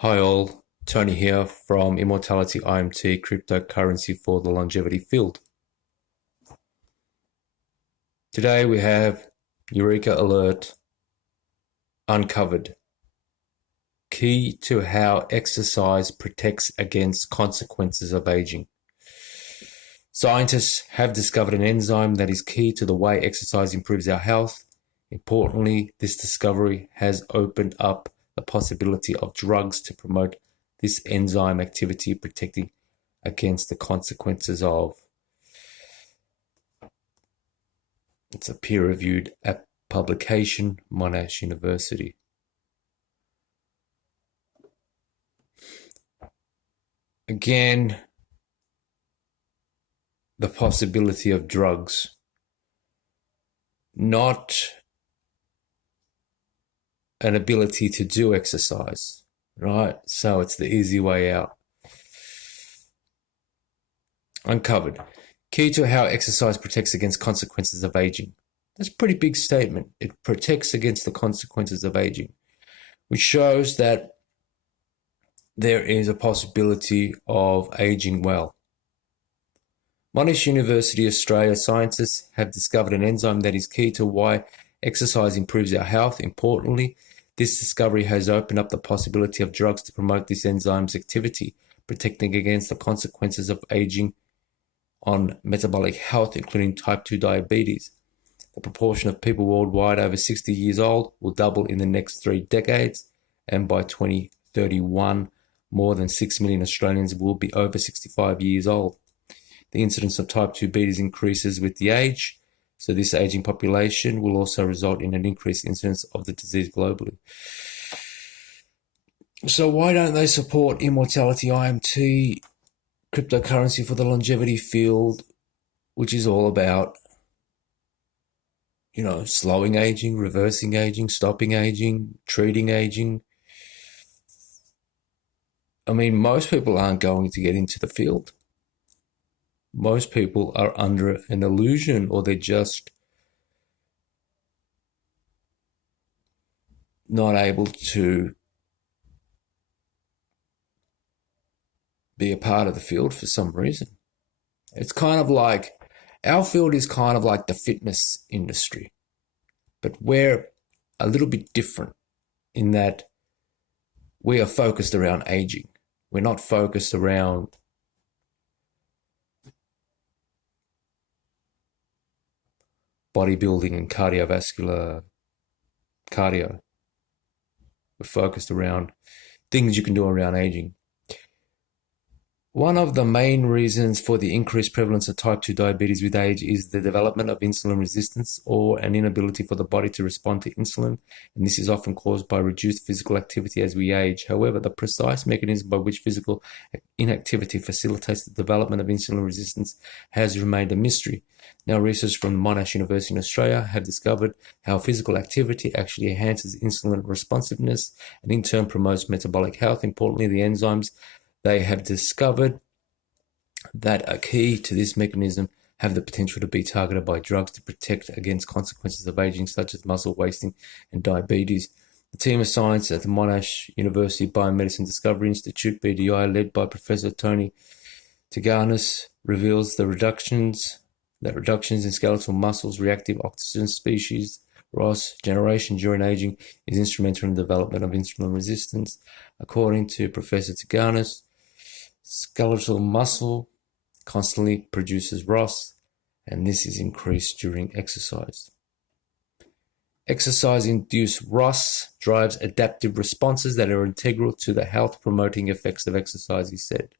Hi all, Tony here from Immortality IMT cryptocurrency for the longevity field. Today we have Eureka Alert uncovered. Key to how exercise protects against consequences of aging. Scientists have discovered an enzyme that is key to the way exercise improves our health. Importantly, this discovery has opened up the possibility of drugs to promote this enzyme activity, protecting against the consequences of. It's a peer-reviewed publication, Monash University. Again, the possibility of drugs, not an ability to do exercise, right? So it's the easy way out. Uncovered. Key to how exercise protects against consequences of aging. That's a pretty big statement. It protects against the consequences of aging, which shows that there is a possibility of aging well. Monash University, Australia scientists have discovered an enzyme that is key to why exercise improves our health. Importantly, this discovery has opened up the possibility of drugs to promote this enzyme's activity, protecting against the consequences of aging on metabolic health, including type 2 diabetes. The proportion of people worldwide over 60 years old will double in the next 3 decades, and by 2031, more than 6 million Australians will be over 65 years old. The incidence of type 2 diabetes increases with the age, so this aging population will also result in an increased incidence of the disease globally. So why don't they support Immortality IMT cryptocurrency for the longevity field, which is all about, slowing aging, reversing aging, stopping aging, treating aging. I mean, most people aren't going to get into the field. Most people are under an illusion, or they're just not able to be a part of the field for some reason. It's kind of like, our field is kind of like the fitness industry, but we're a little bit different in that we are focused around aging. We're not focused around bodybuilding and cardiovascular cardio. We're focused around things you can do around aging. One of the main reasons for the increased prevalence of type 2 diabetes with age is the development of insulin resistance, or an inability for the body to respond to insulin, and this is often caused by reduced physical activity as we age. However, the precise mechanism by which physical inactivity facilitates the development of insulin resistance has remained a mystery. Now, research from Monash University in Australia have discovered how physical activity actually enhances insulin responsiveness and in turn promotes metabolic health. Importantly, the enzymes they have discovered that are key to this mechanism have the potential to be targeted by drugs to protect against consequences of aging, such as muscle wasting and diabetes. The team of science at the Monash University Biomedicine Discovery Institute, BDI, led by Professor Tony Taganis, reveals that reductions in skeletal muscles, reactive oxygen species, ROS generation during aging is instrumental in the development of insulin resistance. According to Professor Taganis, skeletal muscle constantly produces ROS, and this is increased during exercise. Exercise-induced ROS drives adaptive responses that are integral to the health-promoting effects of exercise, he said.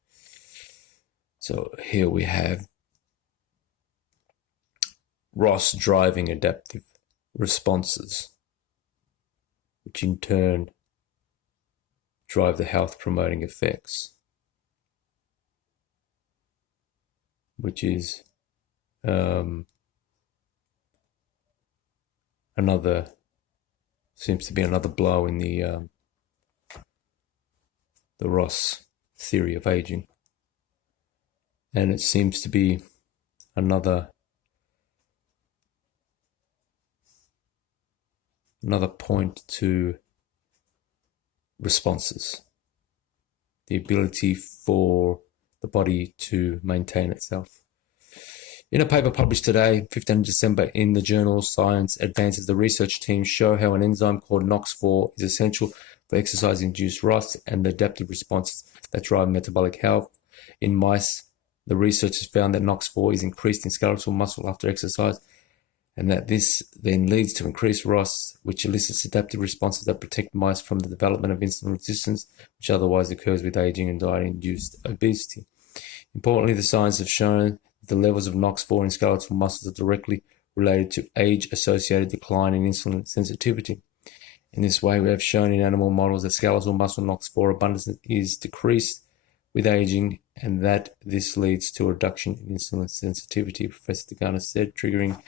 So here we have ROS driving adaptive responses, which in turn drive the health-promoting effects, which is seems to be another blow in the ROS theory of aging, and it seems to be another point to responses. the ability for the body to maintain itself. In a paper published today, 15 December, in the journal Science Advances, the research team show how an enzyme called NOX4 is essential for exercise-induced ROS and the adaptive responses that drive metabolic health. In mice, the researchers found that NOX4 is increased in skeletal muscle after exercise, and that this then leads to increased ROS, which elicits adaptive responses that protect mice from the development of insulin resistance, which otherwise occurs with aging and diet-induced obesity. Importantly, the science have shown that the levels of NOX4 in skeletal muscles are directly related to age-associated decline in insulin sensitivity. In this way, we have shown in animal models that skeletal muscle NOX4 abundance is decreased with aging, and that this leads to a reduction in insulin sensitivity, Professor DeGana said, triggering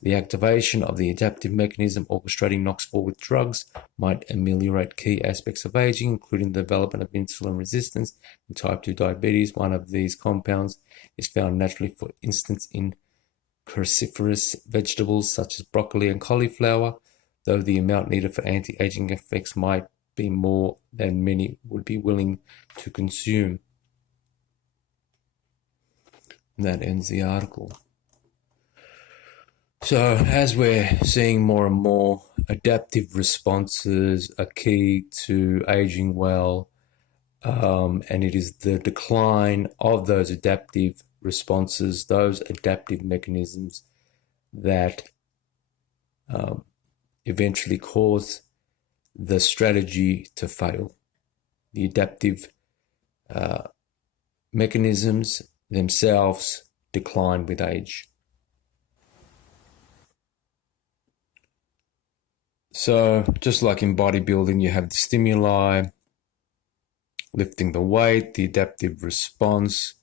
the activation of the adaptive mechanism orchestrating NOX4 with drugs might ameliorate key aspects of aging, including the development of insulin resistance and type 2 diabetes. One of these compounds is found naturally, for instance, in cruciferous vegetables such as broccoli and cauliflower, though the amount needed for anti-aging effects might be more than many would be willing to consume. And that ends the article. So as we're seeing more and more, adaptive responses are key to aging well, and it is the decline of those adaptive responses, those adaptive mechanisms that eventually cause the strategy to fail. The adaptive mechanisms themselves decline with age. So just like in bodybuilding, you have the stimuli, lifting the weight. The adaptive response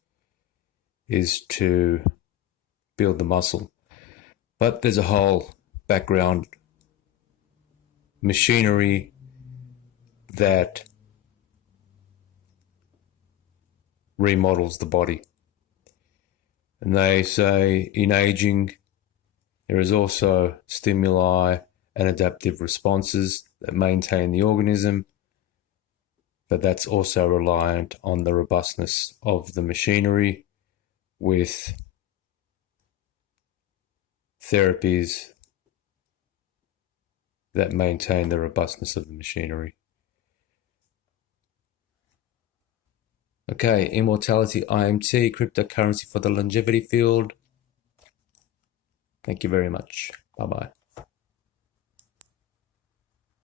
is to build the muscle. But there's a whole background machinery that remodels the body. And they say in aging, there is also stimuli and adaptive responses that maintain the organism, but that's also reliant on the robustness of the machinery, with therapies that maintain the robustness of the machinery. Okay, Immortality IMT, cryptocurrency for the longevity field. Thank you very much. Bye-bye.